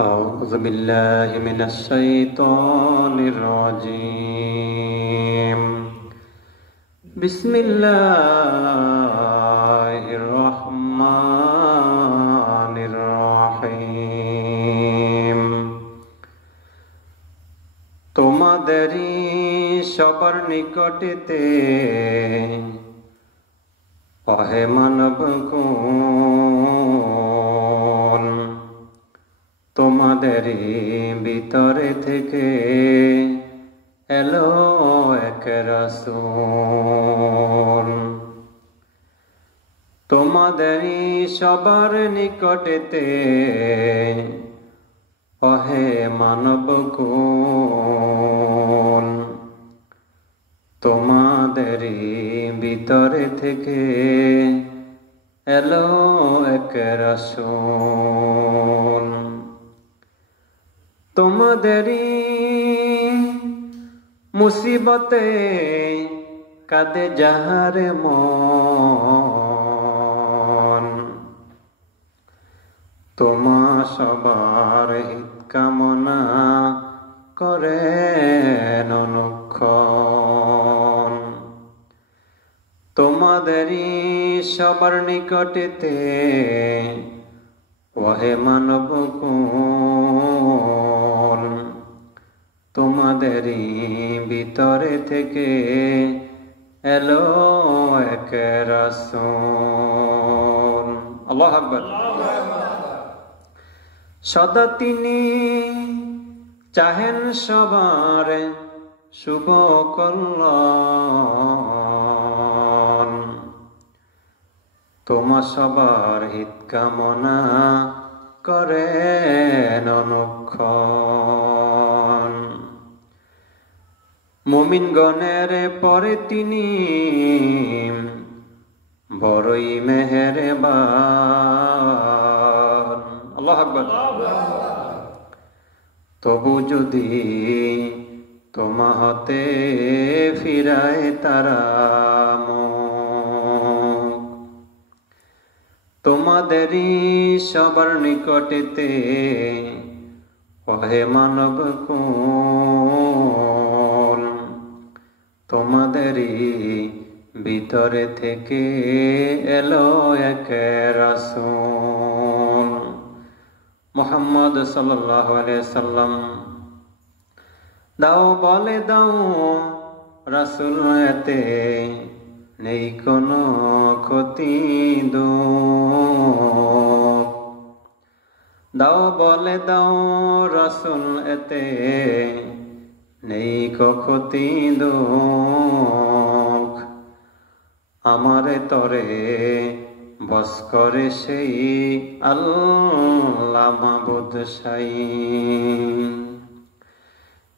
أعوذ بالله من الشيطان الرجيم بسم الله الرحمن الرحيم তোমাদেরই সবার নিকটেতে পাহে মানবগণ তোমাদেরই ভিতরে থেকে এলো এক রাসূল তোমাদেরই সবার নিকটেতে পাহে মানবগণ তোমাদেরই ভিতরে থেকে এলো এক রাসূল তোমাদেরই মুসিবতে কাঁদে যাহার মন তোমা সবার হিত কামনা করেন অনুক্ষণ তোমাদেরই সবার নিকটেতে ওহে মানবগণ তোমাদেরই ভিতরে থেকে এলো এক রাসূল। আল্লাহু আকবার। সদা তিনি চাহেন সবার শুভ কল্যাণ তোমা সবার হিত কামনা করেন অনুক্ষণ মুমিনগণের পরে তিনি বড়ই মেহেরবান। আল্লাহু আকবার। তবু যদি তোমা হতে ফিরায় তারা তোমাদেরই সবার নিকটেতে ওহে মানবগণ তোমাদেরই ভিতরে থেকে এলো এক রাসূল মুহাম্মদ সাল্লাল্লাহু আলাইহি সাল্লাম। দাও বলে দাও রাসূল এতে নেই কোনো ক্ষতি দাও বলে দাও রাসূল এতে নেই ক্ষতি দুঃখ আমারে তরে বস করে সেই আল্লাহ মাবুদ সাই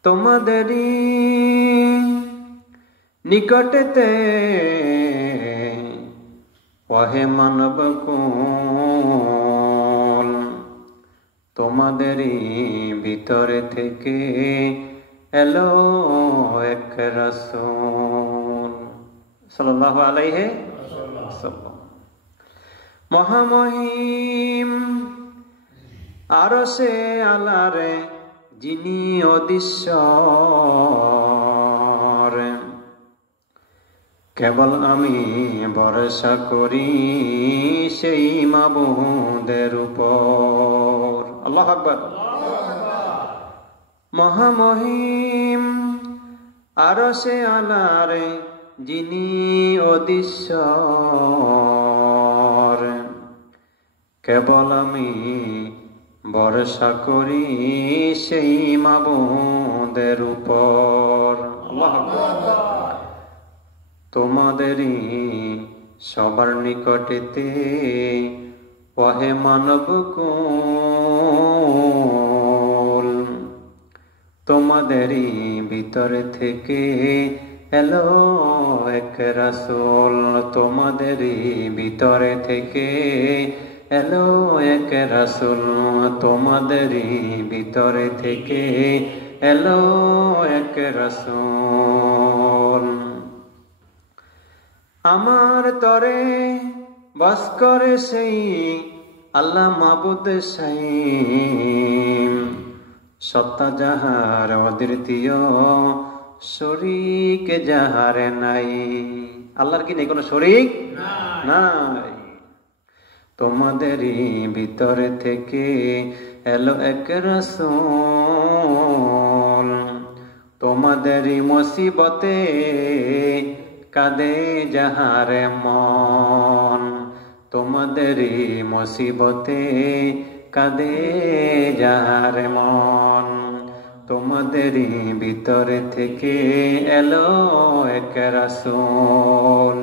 তোমাদেরই নিকটেতে ওহে মানবগণ তোমাদেরই ভিতরে থেকে এলো এক রাসূল সাল্লাল্লাহু আলাইহি ওয়াসাল্লাম। মহামহিম আরশে আলারে যিনি অধীশ্বর কেবল আমি ভরসা করি সেই মাবুদের উপর। আল্লাহু আকবার। মহামহিম আরশে আলারে যিনি অধীশ্বর কেবল আমি ভরসা করি সেই মাবুদের উপর। আল্লাহু আকবার। তোমাদেরই সবার নিকটেতে ওহে মানবগণ তোমাদেরই ভিতরে থেকে এলো এক রাসূল তোমাদেরই ভিতরে থেকে এলো এক রাসূল তোমাদেরই ভিতরে থেকে এলো এক রাসূল আমার তরে বাস করে সেই আল্লাহ মাবুদ সাইম সত্তা যাহার অদ্বিতীয় শরীক যাহার নাই। আল্লাহর কি নেই কোনো শরীক নাই। তোমাদেরই ভিতরে থেকে এলো এক রাসূল, তোমাদেরই মুসিবতে কাঁদে যাহার মন, তোমাদেরই মুসিবতে কাঁদে যাহার মন। তোমাদেরই ভিতরে থেকে এলো এক রাসূল।